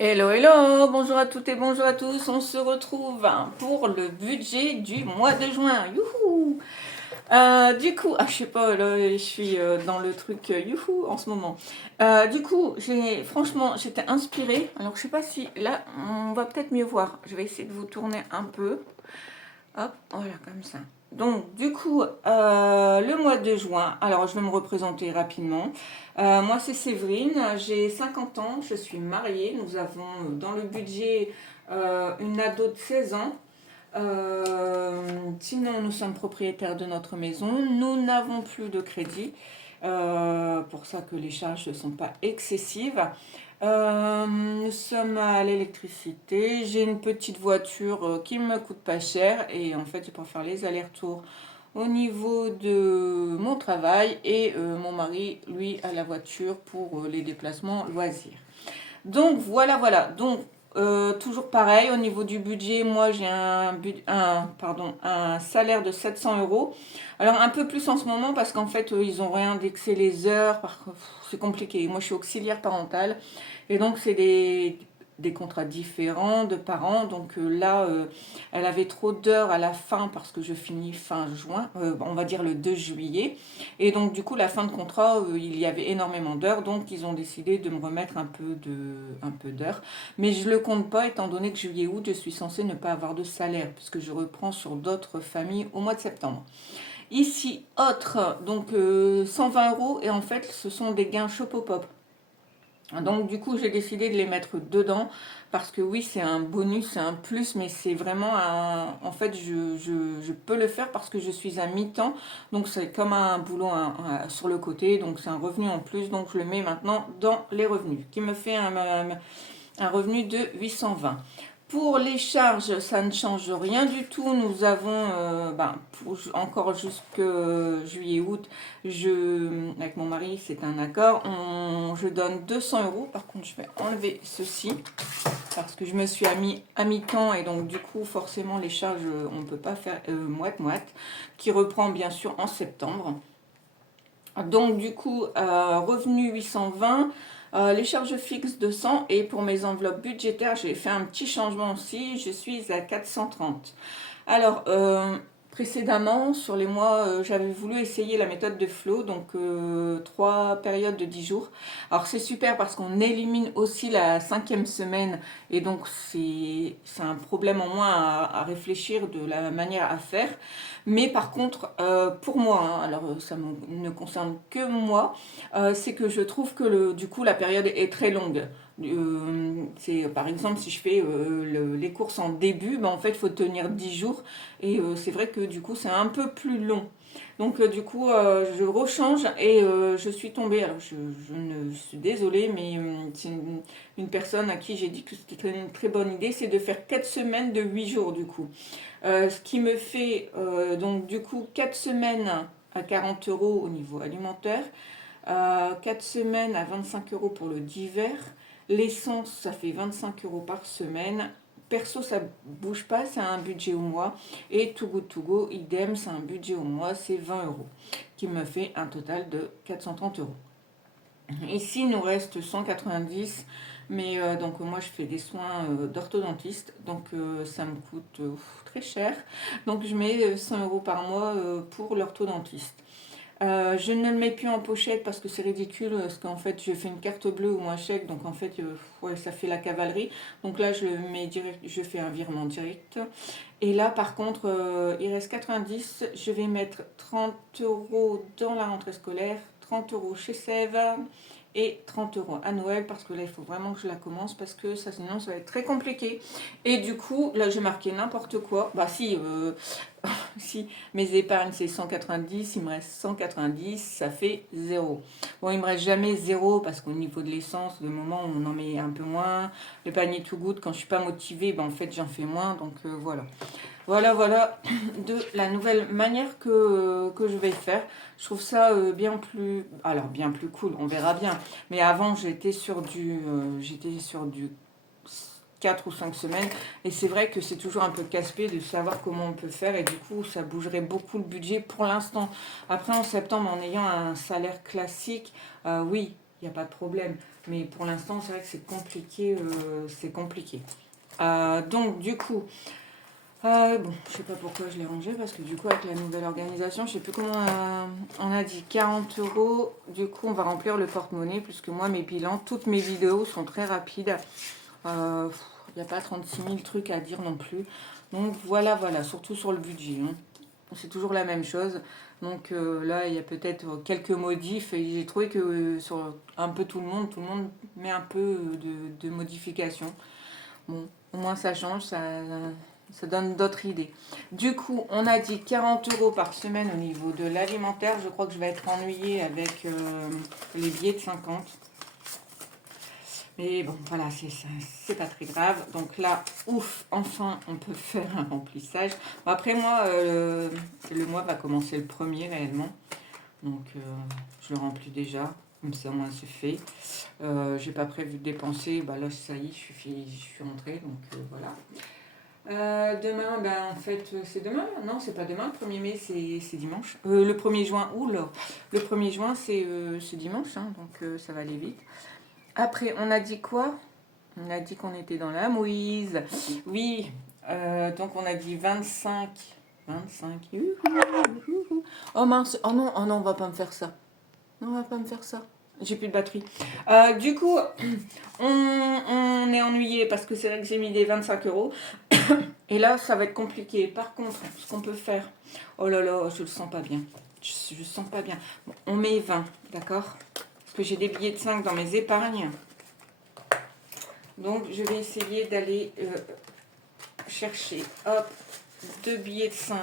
Hello, hello, bonjour à toutes et bonjour à tous. On se retrouve pour le budget du mois de juin. Youhou! Je sais pas, là, je suis dans le truc youhou en ce moment. Franchement, j'étais inspirée. Alors, je sais pas si là, on va peut-être mieux voir. Je vais essayer de vous tourner un peu. Hop, voilà, comme ça. Donc, le mois de juin, alors je vais me représenter rapidement. Moi, c'est Séverine, j'ai 50 ans, je suis mariée. Nous avons dans le budget une ado de 16 ans. Sinon, nous sommes propriétaires de notre maison. Nous n'avons plus de crédit. Pour ça que les charges ne sont pas excessives. Nous sommes à l'électricité. J'ai une petite voiture qui me coûte pas cher et en fait, je peux faire les allers-retours au niveau de mon travail et mon mari, lui, a la voiture pour les déplacements loisirs. Donc voilà. Donc toujours pareil, au niveau du budget, moi j'ai un salaire de 700 euros. Alors un peu plus en ce moment parce qu'en fait ils ont réindexé les heures, c'est compliqué. Moi je suis auxiliaire parentale et donc c'est des contrats différents de parents. Donc elle avait trop d'heures à la fin parce que je finis fin juin, on va dire le 2 juillet. Et donc du coup la fin de contrat, il y avait énormément d'heures, donc ils ont décidé de me remettre un peu d'heures. Mais je ne le compte pas étant donné que juillet-août, je suis censée ne pas avoir de salaire puisque je reprends sur d'autres familles au mois de septembre. Ici, autre, donc 120 euros et en fait ce sont des gains Chopopop. Donc du coup j'ai décidé de les mettre dedans parce que oui c'est un bonus, c'est un plus mais c'est vraiment un... En fait je peux le faire parce que je suis à mi-temps donc c'est comme un boulot sur le côté donc c'est un revenu en plus donc je le mets maintenant dans les revenus qui me fait un revenu de 820. Pour les charges, ça ne change rien du tout. Nous avons, encore jusque juillet-août, avec mon mari, c'est un accord. Je donne 200 euros. Par contre, je vais enlever ceci parce que je me suis à mi-temps et donc du coup, forcément, les charges, on ne peut pas faire moite-moite, qui reprend bien sûr en septembre. Donc du coup, revenu 820, les charges fixes 200 et pour mes enveloppes budgétaires, j'ai fait un petit changement aussi, je suis à 430. Alors, précédemment, sur les mois, j'avais voulu essayer la méthode de Flow, donc 3 périodes de 10 jours. Alors c'est super parce qu'on élimine aussi la cinquième semaine et donc c'est un problème en moins à réfléchir de la manière à faire. Mais par contre, pour moi, hein, alors ça ne concerne que moi, c'est que je trouve que du coup la période est très longue. Par exemple si je fais les courses en début, ben, en fait il faut tenir 10 jours et c'est vrai que du coup c'est un peu plus long. Donc je rechange et je suis tombée. Alors je suis désolée, mais c'est une personne à qui j'ai dit que c'était une très bonne idée, c'est de faire 4 semaines de 8 jours du coup. Ce qui me fait donc du coup 4 semaines à 40 euros au niveau alimentaire, 4 semaines à 25 euros pour le divers. L'essence, ça fait 25 euros par semaine. Perso, ça bouge pas, c'est un budget au mois. Et Too Good To Go, idem, c'est un budget au mois, c'est 20 euros, qui me fait un total de 430 euros. Ici, il nous reste 190, mais donc moi je fais des soins d'orthodontiste, donc ça me coûte très cher. Donc je mets 100 euros par mois pour l'orthodentiste. Je ne le mets plus en pochette parce que c'est ridicule, parce qu'en fait je fais une carte bleue ou un chèque, donc en fait ouais, ça fait la cavalerie. Donc là je le mets direct, je fais un virement direct. Et là par contre il reste 90, je vais mettre 30 euros dans la rentrée scolaire, 30 euros chez Sève et 30 euros à Noël parce que là il faut vraiment que je la commence parce que ça sinon ça va être très compliqué. Et du coup là j'ai marqué n'importe quoi, bah si si mes épargnes c'est 190, il me reste 190, ça fait zéro. Bon, il me reste jamais zéro parce qu'au niveau de l'essence, de moment on en met un peu moins. Le panier tout good, quand je suis pas motivée, ben en fait j'en fais moins. Donc voilà. Voilà de la nouvelle manière que je vais faire. Je trouve ça bien plus cool, on verra bien. Mais avant j'étais sur du 4 ou 5 semaines. Et c'est vrai que c'est toujours un peu casse-pied de savoir comment on peut faire. Et du coup, ça bougerait beaucoup le budget pour l'instant. Après, en septembre, en ayant un salaire classique, oui. il n'y a pas de problème. Mais pour l'instant, c'est vrai que c'est compliqué. C'est compliqué. Donc, du coup, bon, je sais pas pourquoi je l'ai rangé, parce que du coup, avec la nouvelle organisation, je sais plus comment on a dit 40 euros. Du coup, on va remplir le porte-monnaie, puisque moi, mes bilans, toutes mes vidéos sont très rapides. Il n'y a pas 36 000 trucs à dire non plus. Donc, voilà, voilà, surtout sur le budget. Hein. C'est toujours la même chose. Donc là, il y a peut-être quelques modifs. Et j'ai trouvé que sur un peu tout le monde met un peu de modifications. Bon, au moins ça change, ça donne d'autres idées. Du coup, on a dit 40 euros par semaine au niveau de l'alimentaire. Je crois que je vais être ennuyée avec les billets de 50. Mais bon, voilà, c'est pas très grave. Donc là, ouf, enfin, on peut faire un remplissage. Bon, après, moi, le mois va commencer le premier réellement. Donc, je le remplis déjà. Comme ça, au moins, c'est fait. J'ai pas prévu de dépenser. Bah là, ça y est, je suis rentrée. Donc, voilà. Demain, ben, en fait, c'est demain? Non, c'est pas demain. Le 1er mai, c'est dimanche. Le 1er juin, oula. Le 1er juin, c'est dimanche. Hein, donc, ça va aller vite. Après, on a dit quoi? On a dit qu'on était dans la mouise. Oui, donc on a dit 25. 25. Oh mince, oh non, on va pas me faire ça. Non, on va pas me faire ça. J'ai plus de batterie. Du coup, on est ennuyé parce que c'est vrai que j'ai mis des 25 euros. Et là, ça va être compliqué. Par contre, ce qu'on peut faire... Oh là là, je le sens pas bien. Je sens pas bien. Bon, on met 20, d'accord? Parce que j'ai des billets de 5 dans mes épargnes. Donc, je vais essayer d'aller chercher, hop, 2 billets de 5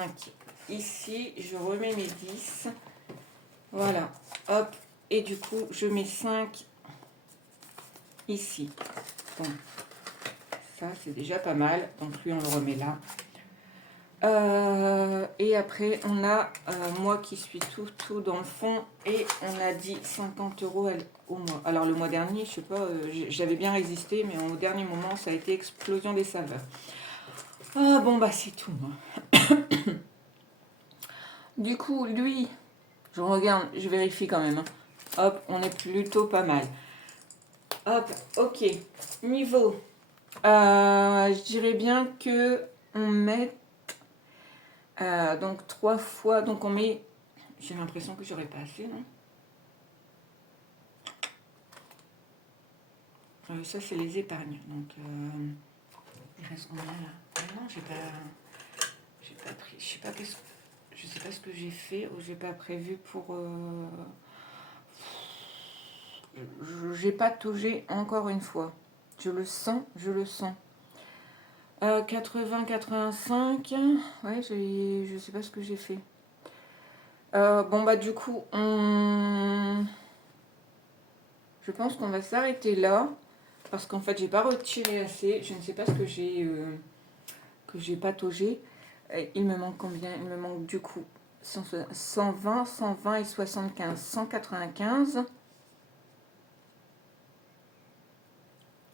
ici. Je remets mes 10. Voilà, hop. Et du coup, je mets 5 ici. Bon, ça, c'est déjà pas mal. Donc, lui, on le remet là. Et après, on a moi qui suis tout dans le fond. Et on a dit 50 euros au mois. Alors, le mois dernier, je sais pas, j'avais bien résisté. Mais au dernier moment, ça a été explosion des saveurs. Ah bon, bah c'est tout. Du coup, lui, je regarde, je vérifie quand même. Hein. Hop, on est plutôt pas mal. Hop, ok. Niveau. Je dirais bien que on met... donc 3 fois... Donc on met... J'ai l'impression que j'aurais pas assez, non? Ça, c'est les épargnes. Donc, il reste combien là? Non, j'ai pas pris. Je sais pas je sais pas ce que j'ai fait ou j'ai pas prévu pour... J'ai pas taugé encore une fois. Je le sens, je le sens. 80, 85. Ouais, je sais pas ce que j'ai fait. Bon, bah, du coup, je pense qu'on va s'arrêter là. Parce qu'en fait, j'ai pas retiré assez. Je ne sais pas ce que j'ai pataugé. Il me manque combien? Il me manque du coup 120, 120 et 75. 195.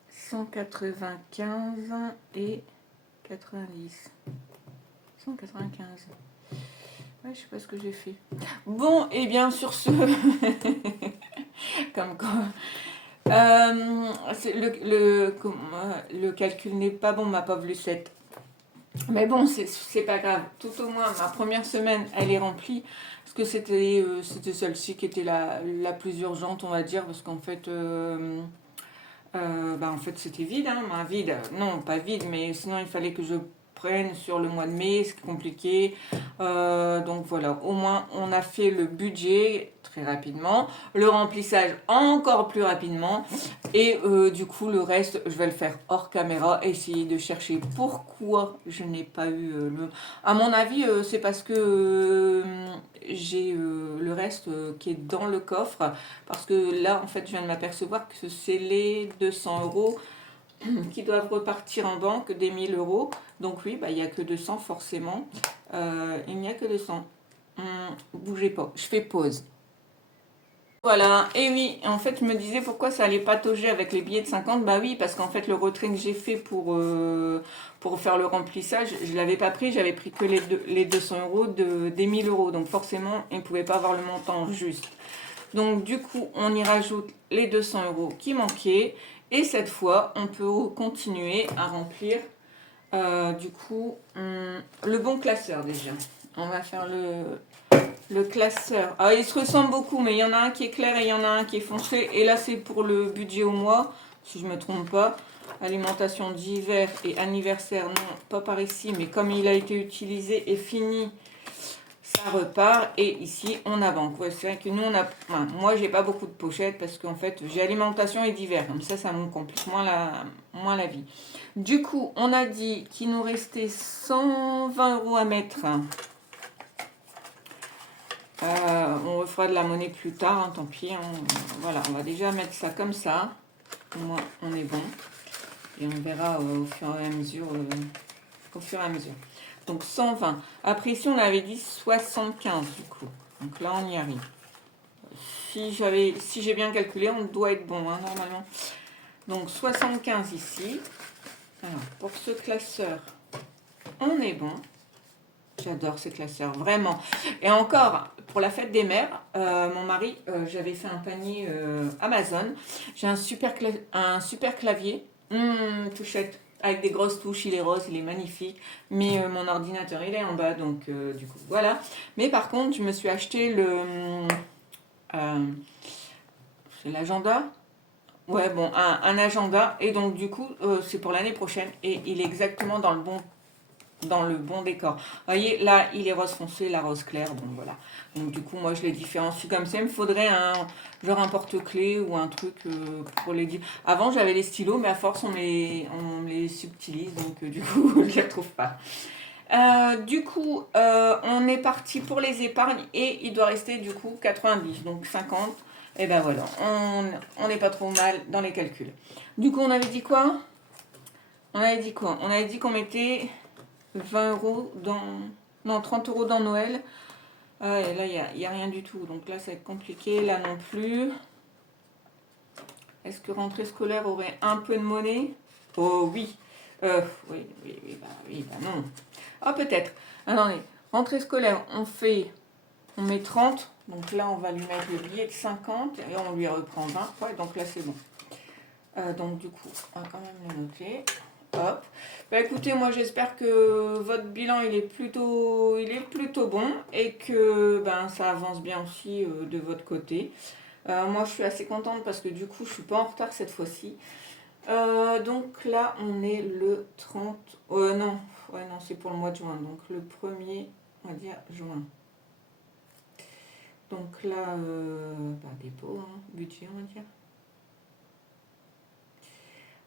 195 et 90. 195. Ouais, je sais pas ce que j'ai fait. Bon, et bien sur ce... Comme quoi... le calcul n'est pas bon, ma pauvre Lucette. Mais bon, c'est pas grave. Tout au moins, ma première semaine, elle est remplie. Parce que c'était celle-ci qui était la plus urgente, on va dire. Parce qu'en fait... en fait, c'était vide, hein, vide. Non, pas vide, mais sinon, il fallait que je prenne sur le mois de mai, c'est compliqué. Donc voilà, au moins, on a fait le budget très rapidement, le remplissage encore plus rapidement. Et du coup, le reste, je vais le faire hors caméra, essayer de chercher pourquoi je n'ai pas eu le... À mon avis, c'est parce que j'ai le reste qui est dans le coffre. Parce que là, en fait, je viens de m'apercevoir que c'est les 200 euros qui doivent repartir en banque des 1000 euros. Donc oui, bah, il n'y a que 200 forcément. Il n'y a que 200. Bougez pas, je fais pause. Voilà, et oui, en fait, je me disais pourquoi ça allait patauger avec les billets de 50. Bah oui, parce qu'en fait, le retrait que j'ai fait pour faire le remplissage, je ne l'avais pas pris, j'avais pris que les 200 euros des 1000 euros. Donc forcément, ils ne pouvaient pas avoir le montant juste. Donc du coup, on y rajoute les 200 € qui manquaient. Et cette fois, on peut continuer à remplir du coup le bon classeur déjà. On va faire le classeur. Alors, ils se ressemblent beaucoup, mais il y en a un qui est clair et il y en a un qui est foncé. Et là, c'est pour le budget au mois, si je ne me trompe pas. Alimentation d'hiver et anniversaire, non, pas par ici, mais comme il a été utilisé et fini, ça repart. Et ici, on a banque. Ouais, c'est vrai que nous, on a... Enfin, moi, j'ai pas beaucoup de pochettes parce qu'en fait, j'ai alimentation et d'hiver. Comme ça me complique moins la vie. Du coup, on a dit qu'il nous restait 120 € à mettre. On refera de la monnaie plus tard, hein, tant pis. Hein. Voilà, on va déjà mettre ça comme ça. Au moins, on est bon. Et on verra au fur et à mesure. Donc 120. Après ici, on avait dit 75 du coup. Donc là, on y arrive. Si j'ai bien calculé, on doit être bon, hein, normalement. Donc 75 ici. Alors, pour ce classeur, on est bon. J'adore ces classeurs, vraiment. Et encore, pour la fête des mères, mon mari, j'avais fait un panier Amazon. J'ai un super clavier, touchette, avec des grosses touches, il est rose, il est magnifique. Mais mon ordinateur, il est en bas, donc du coup, voilà. Mais par contre, je me suis acheté c'est l'agenda. Ouais, bon, un agenda. Et donc, du coup, c'est pour l'année prochaine. Et il est exactement dans le bon décor. Vous voyez, là, il est rose foncé, la rose claire, donc voilà. Donc du coup, moi, je les différencie comme ça. Il me faudrait genre un porte-clés ou un truc pour les dire. Avant, j'avais les stylos, mais à force, on les subtilise, donc du coup, je les retrouve pas. Du coup, on est parti pour les épargnes et il doit rester du coup 90, donc 50. Et ben voilà, on n'est pas trop mal dans les calculs. Du coup, on avait dit quoi? On avait dit qu'on mettait 20 € dans... Non, 30 € dans Noël. Et là, il n'y a rien du tout. Donc là, ça va être compliqué. Là non plus. Est-ce que rentrée scolaire aurait un peu de monnaie? Oh oui. Oui, non. Ah, peut-être. Attendez. Rentrée scolaire, on met 30. Donc là, on va lui mettre le billet de 50 et on lui reprend 20. Ouais, donc là, c'est bon. Donc du coup, on va quand même le noter. Hop. Bah écoutez, moi j'espère que votre bilan il est plutôt bon et que ben ça avance bien aussi de votre côté. Moi je suis assez contente parce que du coup je suis pas en retard cette fois-ci. Donc là on est le 30. Non, ouais non c'est pour le mois de juin. Donc le 1er, on va dire juin. Donc là, dépôt, hein, budget on va dire.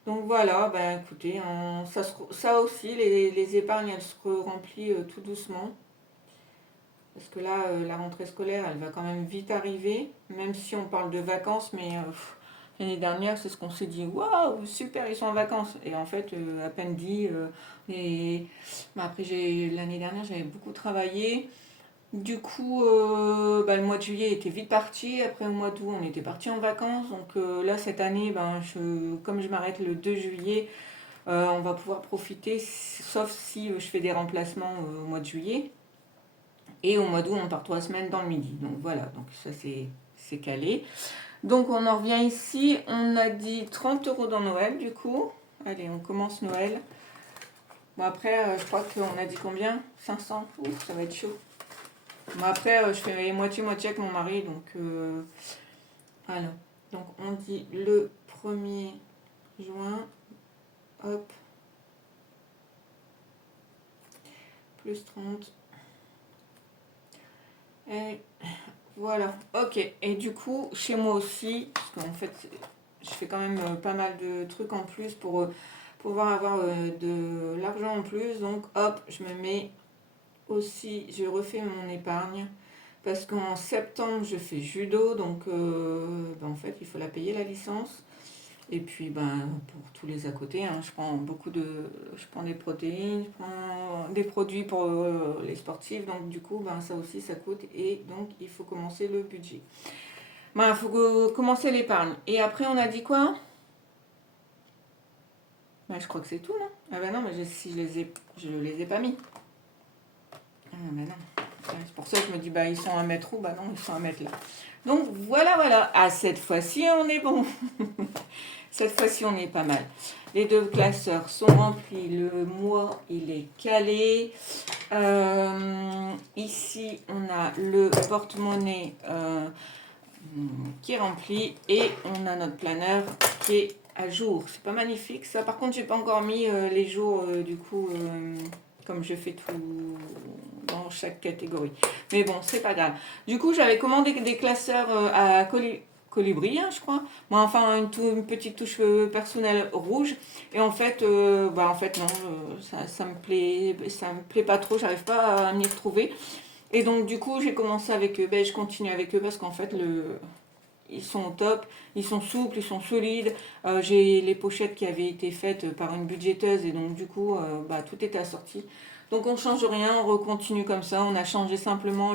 Donc voilà, ben écoutez, ça aussi, les épargnes, elles se remplissent tout doucement. Parce que là, la rentrée scolaire, elle va quand même vite arriver, même si on parle de vacances, mais l'année dernière, c'est ce qu'on s'est dit, waouh, super, ils sont en vacances. Et en fait, à peine dit, après, l'année dernière, j'avais beaucoup travaillé. Du coup, le mois de juillet était vite parti. Après, au mois d'août, on était parti en vacances. Donc là, cette année, comme je m'arrête le 2 juillet, on va pouvoir profiter, sauf si je fais des remplacements au mois de juillet. Et au mois d'août, on part 3 semaines dans le midi. Donc voilà, donc ça c'est calé. Donc on en revient ici. On a dit 30 € dans Noël, du coup. Allez, on commence Noël. Bon, après, je crois qu'on a dit combien? 500. Ouf, ça va être chaud. Bon, après, je fais moitié-moitié avec mon mari, donc voilà. Donc on dit le 1er juin, hop, plus 30. Et voilà, ok. Et du coup, chez moi aussi, parce qu'en fait, je fais quand même pas mal de trucs en plus pour pouvoir avoir de l'argent en plus. Donc hop, je me mets aussi, je refais mon épargne. Parce qu'en septembre, je fais judo, donc en fait, il faut la payer la licence. Et puis, pour tous les à côté, hein, je prends des protéines, je prends des produits pour les sportifs. Donc, du coup, ça aussi, ça coûte. Et donc, il faut commencer le budget. Il faut commencer l'épargne. Et après, on a dit quoi? Je crois que c'est tout, non? Ah non, mais si je les ai pas mis. Ah non. C'est pour ça que je me dis, ils sont à mettre où? Non, ils sont à mettre là. Donc voilà, voilà. Ah, cette fois-ci, on est bon. Cette fois-ci, on est pas mal. Les deux classeurs sont remplis. Le mois, il est calé. Ici, on a le porte-monnaie qui est rempli et on a notre planeur qui est à jour. C'est pas magnifique ça. Par contre, j'ai pas encore mis les jours du coup comme je fais tout dans chaque catégorie. Mais bon, c'est pas grave. Du coup, j'avais commandé des classeurs à colibri, hein, je crois. Moi, enfin, une petite touche personnelle rouge. Et en fait, non, ça me plaît pas trop. J'arrive pas à m'y retrouver. Et donc, du coup, j'ai commencé avec eux. Ben, je continue avec eux parce qu'en fait, ils sont au top, ils sont souples, ils sont solides. J'ai les pochettes qui avaient été faites par une budgéteuse et donc, du coup, tout est assorti. Donc, on change rien, on recontinue comme ça. On a changé simplement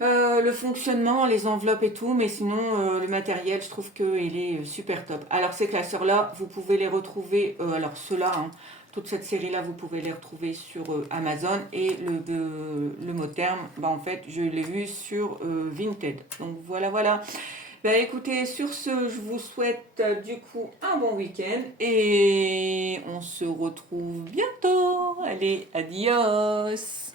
le fonctionnement, les enveloppes et tout, mais sinon, le matériel, je trouve qu'il est super top. Alors, ces classeurs-là, vous pouvez les retrouver, alors ceux-là, hein, toute cette série-là, vous pouvez les retrouver sur Amazon et le mot terme, en fait, je l'ai vu sur Vinted. Donc, voilà, voilà. Écoutez, sur ce, je vous souhaite du coup un bon week-end et on se retrouve bientôt. Allez, adios!